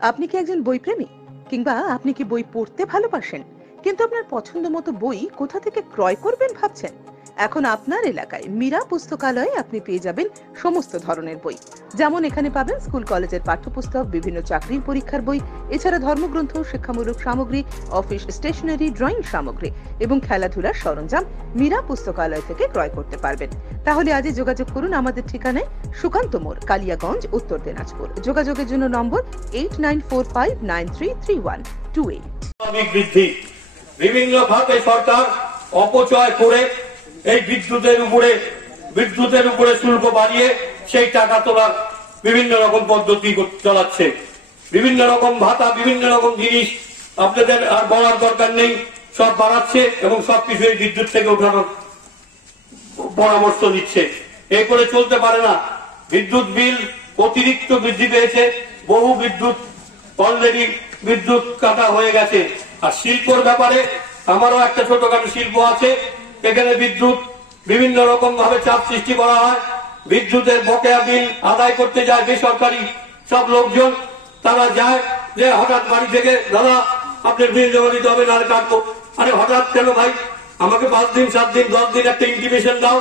আপনি কি একজন বই প্রেমী, কিংবা আপনি কি বই পড়তে ভালোবাসেন কিন্তু আপনার পছন্দ মতো বই কোথা থেকে ক্রয় করবেন ভাবছেন? এখন আপনার এলাকায় মীরা পুস্তকালয়ে আপনি পেয়ে যাবেন সমস্ত ধরনের বই। যেমন এখানে পাবেন স্কুল কলেজের পাঠ্যপুস্তক, বিভিন্ন চাকরির পরীক্ষার বই, এছাড়া ধর্মগ্রন্থ, শিক্ষামূলক সামগ্রী, অফিস স্টেশনারি, ড্রয়িং সামগ্রী এবং খেলাধুলার সরঞ্জাম মীরা পুস্তকালয় থেকে ক্রয় করতে পারবেন। তাহলে আজই যোগাযোগ করুন আমাদের ঠিকানায়, সুকান্ত মোড়, কালিয়াগঞ্জ, উত্তর দিনাজপুর। যোগাযোগের জন্য নম্বর 8945933128। বৃদ্ধি বিভিন্ন খাতে সরকার অপচয় করে এই বিদ্যুতের উপরে শুল্ক বাড়িয়ে সেই টাকা তোলার বিভিন্ন রকম পদ্ধতি চালাচ্ছে। বিভিন্ন রকম ভাতা, বিভিন্ন রকম জিনিস আপনাদের আর বলার দরকার নেই, সব বাড়াচ্ছে এবং সবকিছু এই বিদ্যুৎ থেকে ওঠানোর পরামর্শ দিচ্ছে। এই করে চলতে পারে না। বিদ্যুৎ বিল অতিরিক্ত বৃদ্ধি পেয়েছে, বহু অলরেডি বিদ্যুৎ কাটা হয়ে গেছে। আর শিল্পর ব্যাপারে আমারও একটা ছোটখাটো শিল্প আছে, এখানে বিদ্যুৎ বিভিন্ন রকম ভাবে চাপ সৃষ্টি করা হয়। বিদ্যুতের বকেয়া বিল আদায় করতে যায় বেসরকারি সব লোকজন, তারা যায় যে হঠাৎ বাড়ি থেকে, দাদা আপনার বিল জমা দিতে হবে, নাহলে কাটবো। আরে হঠাৎ কেন ভাই? আমাকে 5 দিন 7 দিন 10 দিন একটা ইন্টিমেশন দাও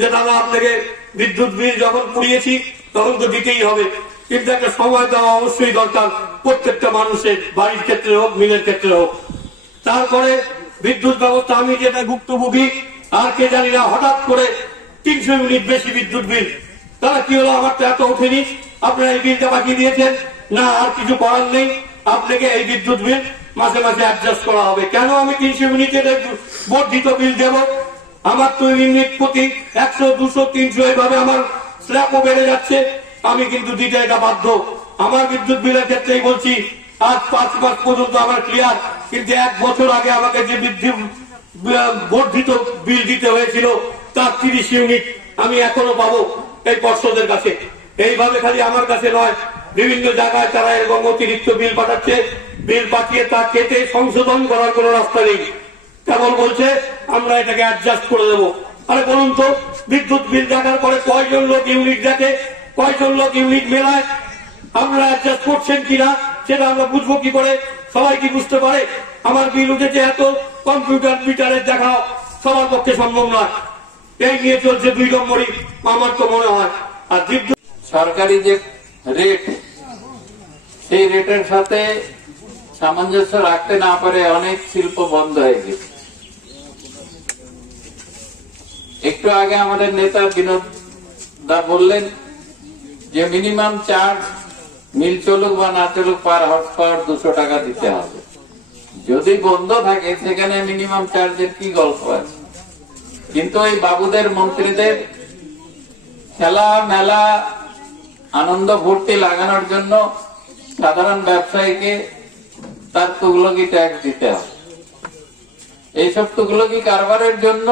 যে দাদা আপনাকে বিদ্যুৎ বিল যখন পুড়িয়েছি তখন তো দিতেই হবে। কিন্তু একটা সময় দেওয়া অবশ্যই দরকার, প্রত্যেকটা মানুষের, বাড়ির ক্ষেত্রে হোক, মিলের ক্ষেত্রে হোক। তারপরে বিদ্যুৎ ব্যবস্থা আমি যেটা ভুক্তভোগী আর কে জানি না, হঠাৎ করে 300 ইউনিট বেশি বিদ্যুৎ বিল। তারা কি হলো, আমার তো এত ওঠেনি, আপনারা এই বিলটা বাকি দিয়েছেন না, আর কিছু করার নেই, আপনাকে এই বিদ্যুৎ বিল মাসে মাসে অ্যাডজাস্ট করা হবে। কেন আমি 300 ইউনিটের বর্ধিত বিল দেব? আমার তো ইউনিট প্রতি 100, 200, 300 এইভাবে আমার স্ল্যাবও বেড়ে যাচ্ছে, আমি কিন্তু দিতে এটা বাধ্য। আমার বিদ্যুৎ বিলের ক্ষেত্রেই বলছি, আজ 5 মাস পর্যন্ত আমার ক্লিয়ার, কিন্তু 1 বছর আগে আমাকে যে বর্ধিত বিল দিতে হয়েছিল তার 30 ইউনিট আমি এখনো পাবো এই পর্ষদের কাছে। এইভাবে খালি আমার কাছে নয়, বিভিন্ন জায়গায় তারা এরকম অতিরিক্ত বিল পাঠাচ্ছে। বিল পাঠিয়ে তা কেটে সংশোধন করার কোন রাস্তা নেই, কেবল বলছে আমরা এটাকে অ্যাডজাস্ট করে দেবো। আরে বলুন তো, বিদ্যুৎ বিল দেখার পরে কয়জন লোক ইউনিট দেখে, কয়জন লোক ইউনিট মেলায়? আমরা অ্যাডজাস্ট করছেন কিনা সেটা আমরা বুঝবো কি করে? সবাই কি বুঝতে পারে? আমার বিল উঠেছে এত, কম্পিউটার মিটারের দেখাও সবার পক্ষে সম্ভব নয়। এই নিয়ে চলছে 2 নম্বরই আমার তো মনে হয়। আর সরকারি যে রেট, সেই রেটের সাথে সামঞ্জস্য রাখতে না পারে অনেক শিল্প বন্ধ হয়ে গেছে। একটু আগে আমাদের নেতা বিনোদ দা বললেন যে মিনিমাম চার্জ মিল চলুক বা না চলুক পার হর্স পাওয়ার 200 টাকা দিতে হবে। যদি বন্ধ থাকে সেখানে মিনিমাম চার্জের কি গল্প আছে? কিন্তু এই বাবুদের, মন্ত্রীদের খেলা মেলা আনন্দ ভর্তি লাগানোর জন্য সাধারণ ব্যবসায়ীকে তার তুগলকি ট্যাক্স দিতে হবে। এইসব তুগলকি কারবারের জন্য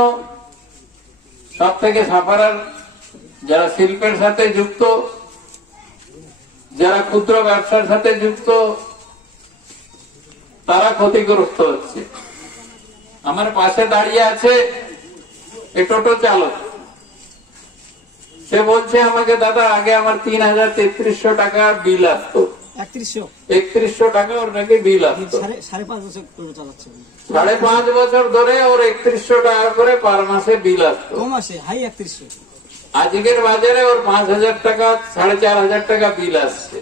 সব থেকে সাফারার যারা শিল্পের সাথে যুক্ত, যারা ক্ষুদ্র ব্যবসার সাথে যুক্ত, তারা ক্ষতিগ্রস্ত হচ্ছে। আমার পাশে দাঁড়িয়ে আছে এই টোটো চালক, সে বলছে আমাকে, দাদা আগে আমার 3000-3300 টাকা বিল আসতো, 3100 টাকা ওর নাকি বিল আসতো। 5.5 বছর ধরে ওর 3100 টাকা করে পার মাসে বিল আসতো। আজকের বাজারে ওর 5000 টাকা, 4500 টাকা বিল আসছে।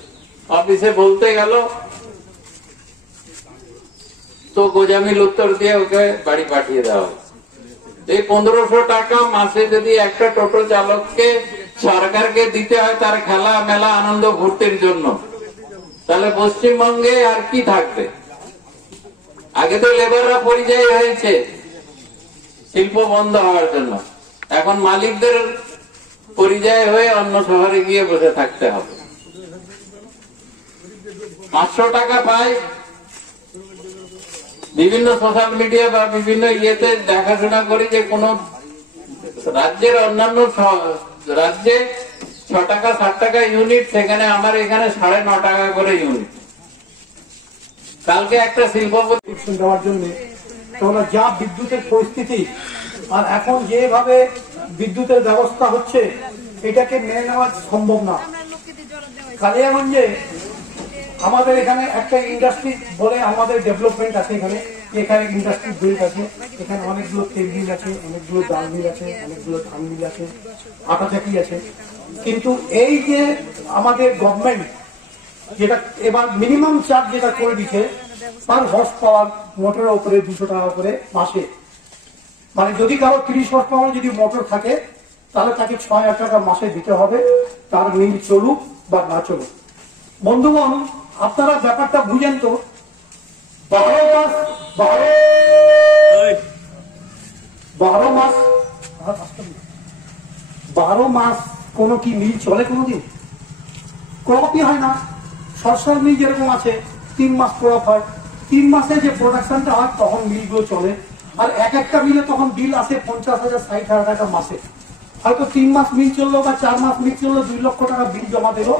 অফিসে বলতে গেল তো গোজামিল উত্তর দিয়ে ওকে বাড়ি পাঠিয়ে দেওয়া। এই 1500 টাকা মাসে যদি একটা টোটো চালককে সরকারকে দিতে হয় তার খেলা মেলা আনন্দ ভর্তির জন্য, তাহলে পশ্চিমবঙ্গে আর কি থাকবে? আগে তো লেবাররা পরিযায়ী হয়েছে শিল্প বন্ধ হওয়ার জন্য, এখন মালিকদের পরিযায়ী হয়ে অন্য শহরে গিয়ে বসে থাকতে হবে। 500 টাকা পায়, বিভিন্ন সোশ্যাল মিডিয়া বা বিভিন্ন ইয়েতে দেখাশোনা করি যে কোন রাজ্যের অন্যান্য রাজ্যে 6 টাকা 7 টাকা ইউনিট, সেখানে আমার এখানে 9.5 টাকা করে ইউনিট। কালকে একটা শিল্পপতি দেওয়ার জন্য যা বিদ্যুতের পরিস্থিতি আর এখন যেভাবে বিদ্যুতের ব্যবস্থা হচ্ছে, এটাকে মেনে নেওয়া সম্ভব না। কালিয়াগঞ্জে আমাদের এখানে একটা ইন্ডাস্ট্রি বলে আমাদের ডেভেলপমেন্ট আছে, এখানে এখানে ইন্ডাস্ট্রি বিল্ড আছে, এখানে অনেকগুলো তেল মিল আছে, অনেকগুলো ডাল মিল আছে, অনেকগুলো ধান মিল আছে, আটা চাকি আছে। কিন্তু এই যে আমাদের গভর্নমেন্ট যেটা এবার মিনিমাম চার্জ যেটা করে দিচ্ছে পার হর্স পাওয়ার মোটরের উপরে 200 টাকা করে মাসে, মানে যদি কারো 30 হর্স পাওয়ার যদি মোটর থাকে তাহলে তাকে 6,000 টাকা মাসে দিতে হবে, তার মিল চলুক বা না চলুক। বন্ধুগণ, আপনারা ব্যাপারটা বুঝেন তো, 12 মাস কোন কি মিল চলে কোনদিন? ক্রপই হয় না। সরষার মিল যেরকম আছে 3 মাস ক্রপ হয়, 3 মাসে যে প্রোডাকশনটা হয় তখন মিলগুলো চলে। আর এক একটা মিলে তখন বিল আসে 50,000 60,000 টাকা মাসে। হয়তো 3 মাস মিল চললো বা 4 মাস মিল চললো, 2 লক্ষ টাকা বিল জমা দিল,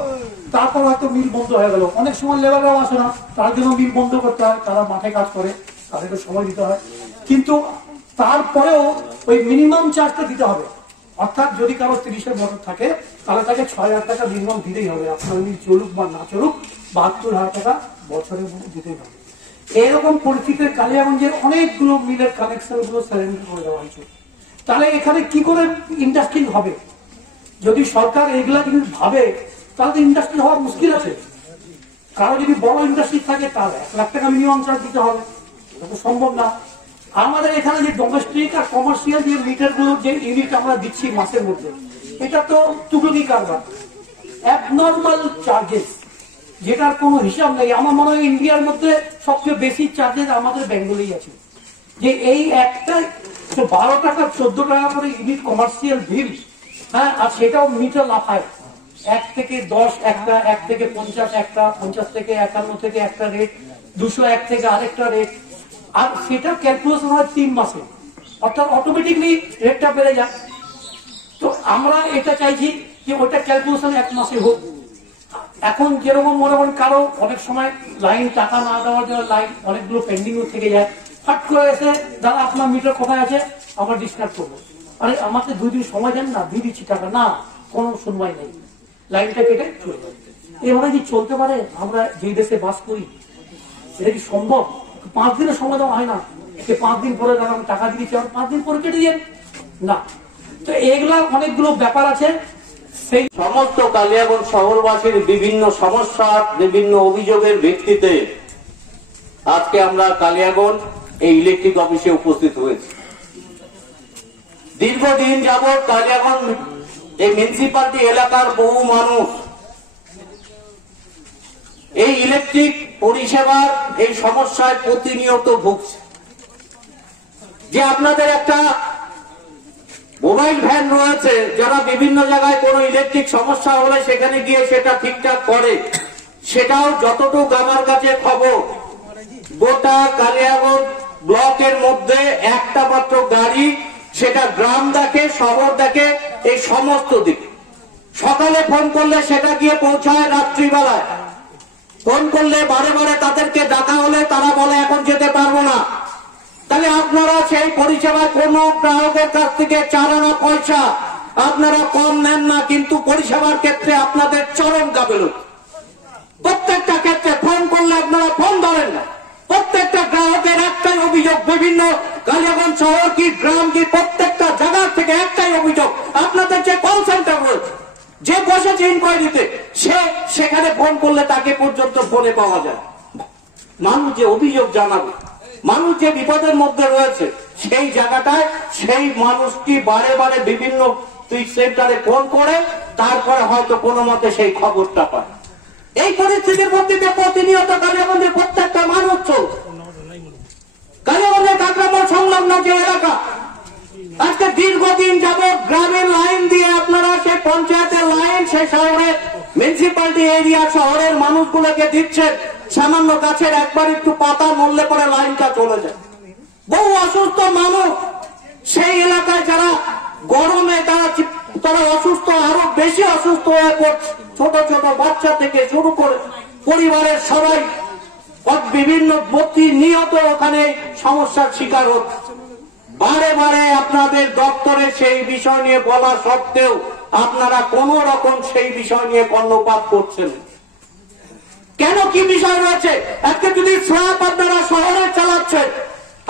তারপর হয়তো মিল বন্ধ হয়ে গেল। অনেক সময় লেবাররাও আসে না, তার জন্য মিল বন্ধ করতে হয়, তারা মাঠে কাজ করে, তাদেরকে সময় দিতে হয়। কিন্তু তারপরেও ওই মিনিমাম চার্জটা দিতে হবে। অর্থাৎ যদি কারো 30-এর মোটর থাকে তাহলে তাকে 6,000 টাকা মিনিমাম দিতেই হবে। আপনার মিল চলুক বা না চলুক 72,000 টাকা বছরে দিতেই হবে। এরকম পরিস্থিতির কালিয়াগঞ্জের অনেকগুলো মিলের কানেকশন গুলো সারেন্ডার করে দেওয়া হয়েছে। তাহলে এখানে কি করে ইন্ডাস্ট্রি হবে? যদি সরকার এগুলা যদি ভাবে তাহলে ইন্ডাস্ট্রি হওয়া মুশকিল আছে। কারো যদি বড় ইন্ডাস্ট্রি থাকে তাহলে 1 লাখ টাকা মিনিমাম চার্জ দিতে হবে, এটা তো সম্ভব না। আমাদের এখানে যে ডোমেস্টিক আর কমার্শিয়াল যে মিটার গুলো যে ইউনিট আমরা দিচ্ছি মাসের মধ্যে, এটা তো টুকলি কারবার, অ্যাবনর্মাল চার্জেস, যেটার কোনো হিসাব নেই। আমার মনে হয় ইন্ডিয়ার মধ্যে সবচেয়ে বেশি চার্জেস আমাদের বেঙ্গলেই আছে। যে এই একটা 12 টাকা 14 টাকা করে ইউনিট কমার্শিয়াল বিল, হ্যাঁ, আর সেটাও মিটার লাফায় 1 থেকে 10 একটা, 1 থেকে 50 একটা, 50 থেকে 51 থেকে একটা রেট, 201 থেকে আরেকটা রেট, আর সেটা ক্যালকুলেশন হয় 3 মাসে, অর্থাৎ অটোমেটিকলি রেটটা বেড়ে যায়। তো আমরা এটা চাইছি যে ওইটা ক্যালকুলেশন 1 মাসে হোক। এখন যেরকম মনে করেন কারো অনেক সময় লাইন টাকা না দেওয়ার জন্য লাইন অনেকগুলো পেন্ডিং থেকে যায়, ফাট করে এসে দাদা আপনার মিটার কোথায় আছে, আমরা ডিসকানেক্ট করবো। আরে আমাকে 2 দিন সময় দেন না, দিয়ে দিচ্ছি টাকা, না কোনো শুনবাই নেই, লাইনটা কেটে চলে যাবে। এভাবে কি চলতে পারে? আমরা যেই দেশে বাস করি এটা কি সম্ভব? 5 দিনের সময় দেওয়া হয় না, 5 দিন পরে আমি টাকা দিয়েছি, আর 5 দিন পরে কেটে যান না। তো এগুলা অনেকগুলো ব্যাপার আছে। সেই সমস্ত কালিয়াগঞ্জ শহরবাসীর বিভিন্ন সমস্যা, বিভিন্ন অভিযোগের ভিত্তিতে আজকে আমরা কালিয়াগঞ্জ এই ইলেকট্রিক অফিসে উপস্থিত হয়েছি। দীর্ঘদিন যাবৎ কালিয়াগঞ্জ এই মিউনিসিপালিটি এলাকার বহু মানুষ এই ইলেকট্রিক পরিষেবার এই সমস্যায় প্রতিনিয়ত ভুগছে। যে আপনাদের একটা মোবাইল ভ্যান রয়েছে যারা বিভিন্ন জায়গায় কোনো ইলেকট্রিক সমস্যা হলে সেখানে গিয়ে সেটা ঠিকঠাক করে, সেটাও যতটুকু আমার কাছে খবর গোটা কালিয়াগঞ্জ ব্লকের মধ্যে একটা মাত্র গাড়ি, সেটা গ্রাম দেখে, শহর দেখে, এই সমস্ত দিক। সকালে ফোন করলে সেটা গিয়ে পৌঁছায় রাত্রিবেলায়, ফোন করলে বারে বারে তাদেরকে ডাকা হলে তারা বলে এখন যেতে পারবো না। তাহলে আপনারা সেই পরিষেবায় কোন গ্রাহকের কাছ থেকে 4 আনা পয়সা আপনারা কম নেন না, কিন্তু পরিষেবার ক্ষেত্রে আপনাদের চরম গাফিলতি। প্রত্যেকটা ক্ষেত্রে ফোন করলে আপনারা ফোন ধরেন না। প্রত্যেকটা গ্রাহকের একটাই অভিযোগ, বিভিন্ন কালিয়াগঞ্জ শহর কি গ্রাম কি প্রত্যেকটা জায়গা থেকে একটাই অভিযোগ, আপনাদের যে কল সেন্টার রয়েছে, যে বসেছে ইনকোয়ারিতে, সেখানে ফোন করলে তাকে পর্যন্ত ফোনে পাওয়া যায়। মানুষ যে অভিযোগ জানাবে, মানুষ যে বিপদের মধ্যে রয়েছে, সেই জায়গাটায় সেই মানুষটি বারে বারে বিভিন্ন সেন্টারে ফোন করে তারপরে হয়তো কোনো মতে সেই খবরটা পায়। এই পরিস্থিতির মধ্যে প্রতিনিয়ত কালিয়াগঞ্জের প্রত্যেকটা মানুষ চলছে। কালিয়াগঞ্জের কাকরামোড় সংলগ্ন যে এলাকা, আজকে দীর্ঘদিন যাবৎ গ্রামের লাইন দিয়ে আপনারা সেই পঞ্চায়েতের লাইন সেই শহরে মিউনিসিপালিটি এরিয়া শহরের মানুষগুলোকে দিচ্ছেন। সামান্য গাছের একবার একটু পাতা নড়লে পরে লাইনটা চলে যায়। বহু অসুস্থ মানুষ সেই এলাকায় যারা গরমে তারা অসুস্থ, আরো বেশি অসুস্থ হয়ে পড়ছে। ছোট ছোট বাচ্চা থেকে শুরু করে পরিবারের সবাই বিভিন্ন প্রতিনিয়ত ওখানে সমস্যার শিকার হচ্ছে। বারে বারে আপনাদের দপ্তরে সেই বিষয় নিয়ে বলা সত্ত্বেও আপনারা কোন রকম সেই বিষয় নিয়ে কর্ণপাত করছেন। কেন, কি বিষয় রয়েছে? আজকে যদি স্ল্যাব আপনারা শহরে চালাচ্ছেন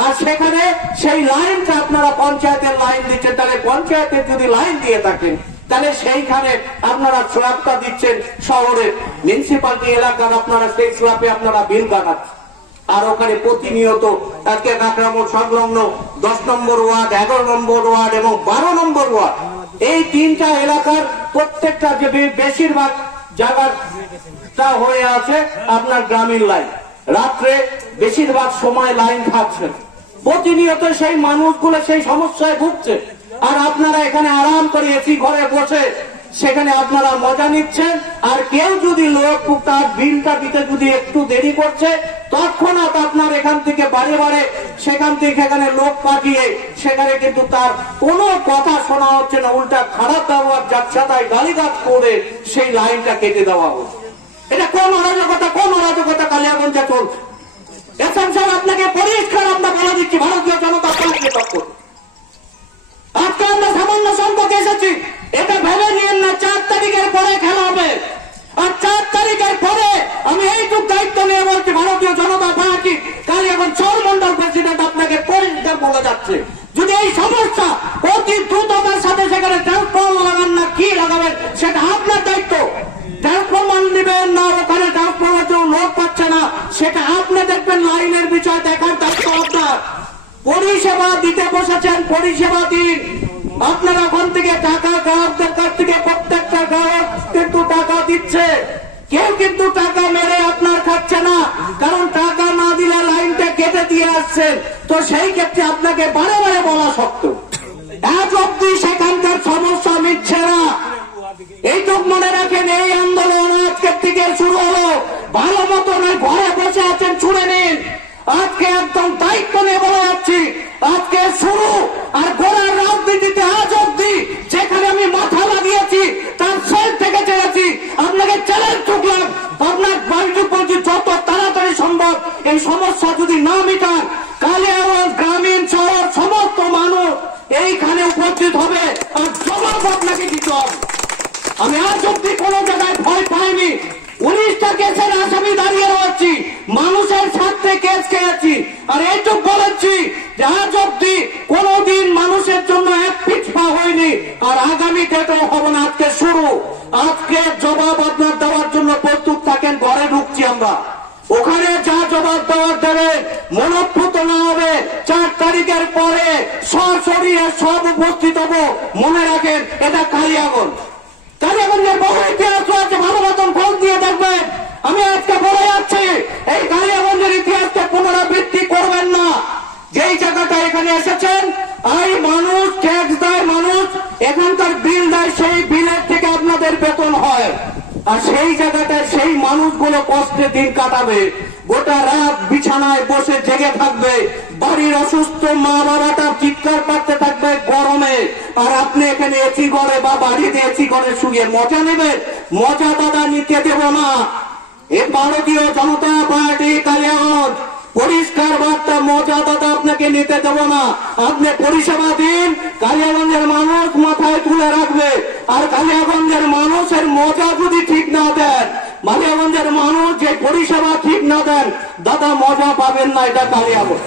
আর সেখানে সেই লাইনটা আপনারা পঞ্চায়েতের লাইন দিচ্ছেন, তাহলে পঞ্চায়েতের যদি লাইন দিয়ে থাকেন তাহলে সেইখানে আপনারা স্ল্যাবটা দিচ্ছেন শহরের মিউনিসিপালিটি এলাকার, আপনারা সেই স্ল্যাবে আপনারা বিল কাটাচ্ছেন। আর ওখানে প্রতিনিয়ত আজকে কাকরামোড় সংলগ্ন 10 নম্বর ওয়ার্ড, 11 নম্বর ওয়ার্ড এবং 12 নম্বর ওয়ার্ড, এই তিনটা এলাকার প্রত্যেকটা যে বেশিরভাগ জায়গাটা হয়ে আছে আপনার গ্রামীণ লাইন। রাত্রে বেশিরভাগ সময় লাইন থাকছে, প্রতিনিয়ত সেই মানুষগুলো সেই সমস্যায় ভুগছে। আর আপনারা এখানে আরাম করে এসি ঘরে বসে সেখানে আপনারা মজা নিচ্ছেন। আর কেউ যদি লোক তার বিলটা দিতে যদি একটু দেরি করছে, তৎক্ষণাৎ আপনার এখান থেকে বাড়ি বাড়ি সেখান থেকে এখানে লোক পাঠিয়ে সেখানে কিন্তু তার কোনো কথা শোনা হচ্ছে না, উল্টা খারাপ ব্যবহার যাচ্ছে, তাই গালিগালাজ করে সেই লাইনটা কেটে দেওয়া হচ্ছে। এটা কোন অরাজকতা, কোন অরাজকতা কালিয়াগঞ্জে চলছে? এসএম সাহেব আপনাকে পরিষ্কার আমরা বলে দিচ্ছি, ভারতীয় জনতা পার্টিকে টক্কর। আজকে আমরা সামান্য সংখ্যক এসেছি, এটা ভেবে নিয়েন না 4 তারিখের পরে খেলা হবে। আর 4 তারিখের পরে আমি এইটুক দায়িত্ব নিয়ে বলছি, ভারতীয় জনতা পার্টি কালিয়াগঞ্জ শহর মন্ডল প্রেসিডেন্ট আপনাকে পরিষ্কার বলে যাচ্ছে, যদি এই সমস্যা অতি দ্রুততার সাথে সেখানে ট্রান্সফর্মার লাগান না কি লাগাবেন সেটা আপনার দায়িত্ব। ট্রান্সফর্মার নেবেন না, ওখানে ট্রান্সফর্মার জন্য লোক পাচ্ছে না, সেটা আপনি দেখবেন, লাইনের বিষয় দেখার দায়িত্ব আপনার। পরিষেবা দিতে বসেছেন, পরিষেবা দিন। আপনারা ওখান থেকে টাকা গ্রাহকদের কাছ থেকে প্রত্যেকটা গ্রাহক কিন্তু টাকা দিচ্ছে, কেউ কিন্তু টাকা মেরে আপনার খাচ্ছে না, কারণ টাকা না দিলে লাইনটা কেটে দিয়ে আসছেন। তো সেই ক্ষেত্রে আপনাকে বারে বারে বলা সত্ত্বেও আজ অব্দি সেখানকার সমস্যা মিটছে না। এইটুক মনে রাখেন, এই আন্দোলন আজকের থেকে শুরু হলো, ভালো মতো নয় ঘরে বসে আছেন শুনে নিন। আজকে একদম দায়িত্ব নিয়ে বলে যাচ্ছি, আজকে শুরু। আর গোড়ার রাজনীতিতে আজ অব্দি যেখানে আমি মাথা লাগিয়েছি তার সেল থেকে চেয়েছি, আপনাকে চ্যালেঞ্জ ঠুকলাম, আপনার বাড়িতে বলছি যত তাড়াতাড়ি সম্ভব এই সমস্যা যদি না মিটান, কালিয়াগঞ্জ গ্রামীণ শহর সমস্ত মানুষ এইখানে উপস্থিত হবে আর জবাব আপনাকে দিতে হবে। আমি আজ অব্দি কোন জায়গায় ভয় পাইনি। 19টা কেসের আসামি দাঁড়িয়ে রয়েছি, মানুষের স্বার্থে কেস খেয়েছি। আর এইটুক বলেছি যে আজ অব্দি কোনদিন মানুষের জন্য এক পিছপা হয়নি, আর আগামী ডেটেও হবে না। আজকে শুরু, আজকে জবাব আপনার দেওয়ার জন্য প্রস্তুত থাকেন। ঘরে ঢুকছি আমরা, ওখানে যা জবাব দেওয়ার দেবে, মনোভূত না হবে। 4 তারিখের পরে সশরীরে সব উপস্থিত হবো। মনে রাখেন, এটা কালিয়াগঞ্জ, কালিয়াগঞ্জের বহু ইতিহাস রয়েছে, ভালো মতন খোঁজ দিয়ে দেখবেন। আমি আজকে বলে যাচ্ছি, এই কালিয়াগঞ্জের ইতিহাসকে পুনরাবৃত্তি করবেন না। যেই জায়গাটা এখানে এসেছেন, এই মানুষ ট্যাক্স দেয়, মানুষ এখানকার বিল দেয়, সেই বিলের থেকে আপনাদের বেতন হয়। আর সেই জায়গাটায় সেই মানুষগুলো কষ্টে দিন কাটাবে, গোটা রাত বিছানায় বসে জেগে থাকবে, বাড়ির অসুস্থ মা বাবাটা চিৎকার করতে থাকবে গরমে। আর আপনি এখানে এসি ঘরে বা বাড়িতে এসি ঘরে শুয়ে মজা নেবেন? মজা দাদা নিতে দেব না। এ ভারতীয় জনতা পার্টি কালিয়াগঞ্জ পরিষ্কার বার্তা, মজা দাদা আপনাকে নিতে দেব না। আপনি পরিষেবা দিন, কালিয়াগঞ্জের মানুষ মাথায় তুলে রাখবে। আর কালিয়াগঞ্জের মানুষের মজা যদি ঠিক না দেন, কালিয়াগঞ্জের মানুষ যে পরিষেবা ঠিক না দেন, দাদা মজা পাবেন না। এটা কালিয়াগঞ্জ।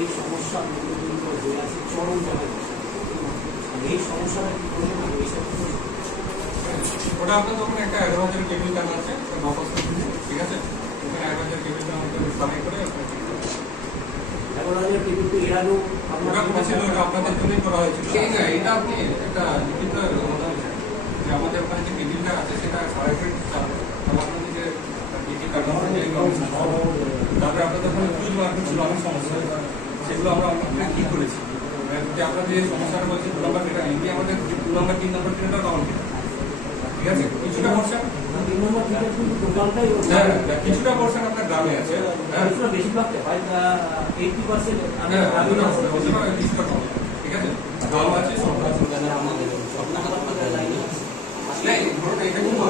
এই সমস্যা হয়ে আছে চরম জায়গায়। এই সমস্যাটা কি করে ওটা আপনার তখন একটা অ্যাডভান্সের কেবিল টান আছে, ঠিক আছে, ওখানে অ্যাডভান্সের কেবিল টান সারাই করে অ্যাডভান্সের কেবিল তো এর আগেও ওটা করেছিল, ওটা আপনাদের জন্যই করা হয়েছিল। এটা আপনি একটা লিখিত অনুমোদন যে আমাদের ওখানে যে কেবিলটা আছে সেটা সারাই করে আপনাদের যে ডিটি কার্ড তারপরে আপনাদের ওখানে ফিউজ মার্কেট ছিল অনেক সমস্যা, সেগুলো আমরা ঠিক করেছি। যে আপনাদের যে সমস্যাটা বলছি 2 নম্বর এটা এমনি আমাদের 2 নম্বর 3 নম্বর ট্রেনটা কমন, ঠিক আছে। কিছুটা পোর্শন 3 নম্বর থেকে কিন্তু টোটালটাই কিছুটা পোর্শন আপনার গ্রামে আছে, কিছুটা বেশিরভাগ হয় 80% ঠিক আছে। নাম আছে সরকার নেই, ধরুন এটা কিন্তু